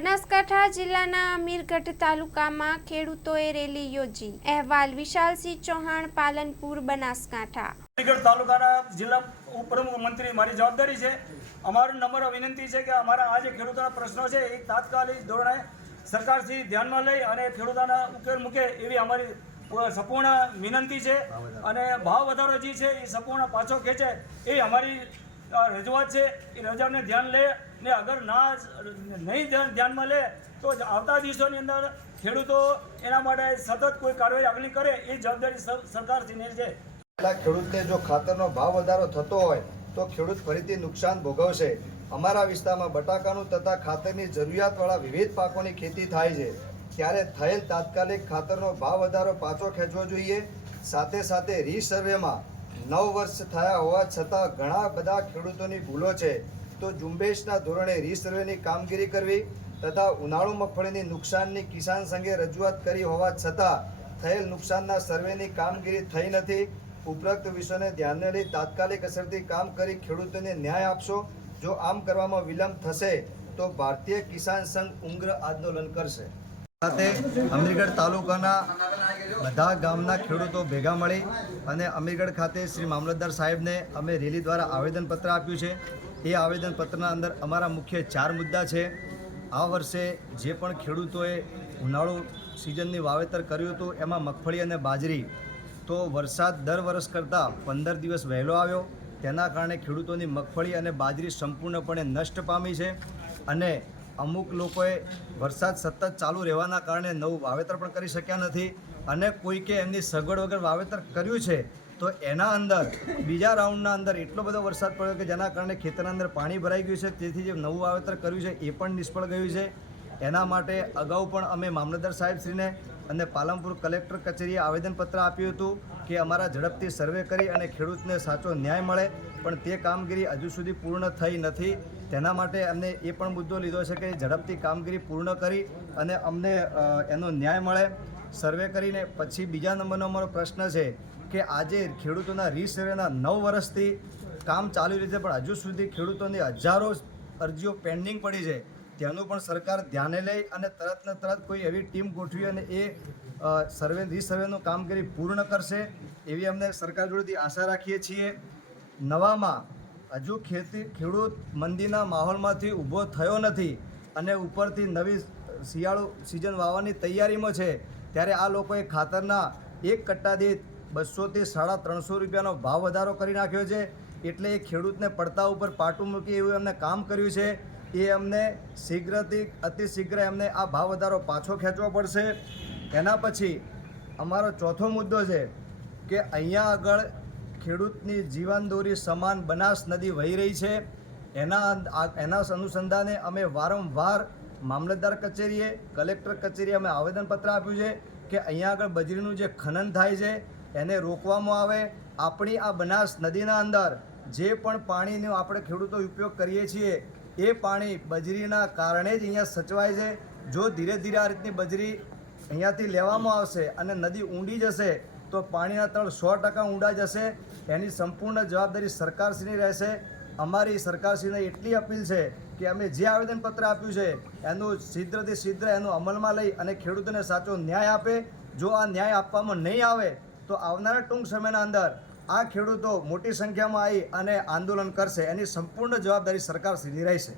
બનાસકાંઠા જિલ્લાના અમીરગઢ તાલુકામાં ખેડૂતોએ રેલી યોજી. અહેવાલ વિશાલસિંહ ચૌહાણ, પાલનપુર, બનાસકાંઠા. અમીરગઢ તાલુકાના જિલ્લા ઉપપ્રમુખ મંત્રી, મારી જવાબદારી છે. અમારું નમ્ર વિનંતી છે કે અમારા આ જે ખેડૂતોના પ્રશ્નો છે એ તાત્કાલિક ધોરણે સરકારથી ધ્યાનમાં લઈ અને ખેડૂતોના ઉકેલ મૂકે એવી અમારી સંપૂર્ણ વિનંતી છે. અને ભાવ વધારો જે છે એ સંપૂર્ણ પાછો ખેંચે એ અમારી રજૂઆત છે, એ રજાને ધ્યાન લે ને અગર ના નહીં ધ્યાન- ધ્યાનમાં લે, તો આવતા દિવસોની અંદર ખેડૂતો એના માટે સતત કોઈ કાર્યવાહી આગળ કરે, એ જવાબદારી સર- સરકારશ્રીની છે. પહેલાં ખેડૂતને જો ખાતરનો ભાવ વધારો થતો હોય, તો ખેડૂત ફરીથી નુકસાન ભોગવશે. અમારા વિસ્તારમાં બટાકાનું તથા ખાતરની જરૂરિયાતવાળા વિવિધ પાકોની ખેતી થાય છે. ત્યારે થયેલ તાત્કાલિક ખાતરનો ભાવ વધારો પાછો ખેંચવો જોઈએ. સાથે સાથે રીસર્વેમાં નવ વર્ષ થયા હોવા છતાં ઘણા બધા ખેડૂતોની ભૂલો છે. તો ઝુંબેશના ધોરણે રીસર્વેની કામગીરી કરવી તથા ઉનાળુ મગફળીની નુકસાનની કિસાન સંઘે રજૂઆત કરી હોવા છતાં થયેલ નુકસાનના સર્વેની કામગીરી થઈ નથી. ઉપરોક્ત વિશ્વને ધ્યાને લઈ તાત્કાલિક અસરથી કામ કરી ખેડૂતોને ન્યાય આપશો. જો આમ કરવામાં વિલંબ થશે તો ભારતીય કિસાન સંઘ ઉગ્ર આંદોલન કરશે. સાથે અમીરગઢ તાલુકાના બધા ગામના ખેડૂતો ભેગા મળી અને અમીરગઢ ખાતે શ્રી મામલતદાર સાહેબને અમે રેલી દ્વારા આવેદનપત્ર આપ્યું છે. એ આવેદનપત્રના અંદર અમારા મુખ્ય ચાર મુદ્દા છે. આ વર્ષે જે પણ ખેડૂતોએ ઉનાળુ સિઝનની વાવેતર કર્યું હતું, એમાં મગફળી અને બાજરી, તો વરસાદ દર વર્ષ કરતાં પંદર દિવસ વહેલો આવ્યો. તેના કારણે ખેડૂતોની મગફળી અને બાજરી સંપૂર્ણપણે નષ્ટ પામી છે અને અમુક લોકોએ વરસાદ સતત ચાલુ રહેવાના કારણે નવું વાવેતર પણ કરી શક્યા નથી અને કોઈકે એમની સગવડ વગર વાવેતર કર્યું છે, તો એના અંદર, બીજા રાઉન્ડના અંદર એટલો બધો વરસાદ પડ્યો કે જેના કારણે ખેતરના અંદર પાણી ભરાઈ ગયું છે, તેથી જે નવું વાવેતર કર્યું છે, એ પણ નિષ્ફળ ગયું છે. એના માટે અગાઉ પણ અમે મામલતદાર સાહેબશ્રીને અને પાલનપુર કલેક્ટર કચેરીએ આવેદનપત્ર આપ્યું હતું કે અમારા ઝડપથી સર્વે કરી અને ખેડૂતને સાચો ન્યાય મળે, પણ તે કામગીરી હજુ સુધી પૂર્ણ થઈ નથી. તેના માટે અમને એ પણ મુદ્દો લીધો છે કે ઝડપથી કામગીરી પૂર્ણ કરી અને અમને એનો ન્યાય મળે. સર્વે કરીને પછી બીજા નંબરનો અમારો પ્રશ્ન છે કે આજે ખેડૂતોના રીસર્વેના નવ વર્ષથી કામ ચાલુ રીતે પણ હજુ સુધી ખેડૂતોની હજારો અરજીઓ પેન્ડિંગ પડી છે. તેનું પણ સરકાર ધ્યાને લઈ અને તરત ને તરત કોઈ એવી ટીમ ગોઠવી અને એ સર્વે રીસર્વેનું કામગીરી પૂર્ણ કરશે, એવી અમને સરકાર જોડેથી આશા રાખીએ છીએ. નવામાં હજુ ખેતી, ખેડૂત મંદીના માહોલમાંથી ઊભો થયો નથી અને ઉપરથી નવી શિયાળુ સિઝન વાવવાની તૈયારીમાં છે, ત્યારે આ લોકોએ ખાતરના એક કટ્ટા દીઠ બસોથી સાડા ત્રણસો રૂપિયાનો ભાવ વધારો કરી નાખ્યો છે. એટલે એ ખેડૂતને પડતા ઉપર પાટું મૂકી એવું એમને કામ કર્યું છે. એ અમને શીઘ્રથી અતિશીઘ્ર એમને આ ભાવ વધારો પાછો ખેંચવો પડશે. એના પછી અમારો ચોથો મુદ્દો છે કે અહીંયા આગળ ખેડૂતની જીવનદોરી સમાન બનાસ નદી વહી રહી છે. એના એના અનુસંધાને અમે વારંવાર મામલતદાર કચેરીએ, કલેક્ટર કચેરીએ અમે આવેદનપત્ર આપ્યું છે કે અહીંયા આગળ બજરીનું જે ખનન થાય છે, એને રોકવામાં આવે. આપણી આ બનાસ નદીના અંદર જે પણ પાણીનો આપણે ખેડૂતો ઉપયોગ કરીએ છીએ, એ પાણી બજરીના કારણે જ અહીંયા સચવાય છે. જો ધીરે ધીરે આ રીતની બજરી અહીંયાથી લેવામાં આવશે અને નદી ઊંડી જશે તો પાણીના તળ સો ટકા ઊંડા જશે. એની સંપૂર્ણ જવાબદારી સરકારશ્રીની રહેશે. અમારી સરકારશ્રીને એટલી અપીલ છે કે અમે જે આવેદનપત્ર આપ્યું છે, એનું શીઘ્રથી શીઘ્ર એનું અમલમાં લઈ અને ખેડૂતોને સાચો ન્યાય આપે. જો આ ન્યાય આપવામાં નહીં આવે, તો આવનારા ટૂંક સમયના અંદર આ ખેડૂતો મોટી સંખ્યામાં આવી અને આંદોલન કરશે. એની સંપૂર્ણ જવાબદારી સરકારશ્રીની રહેશે.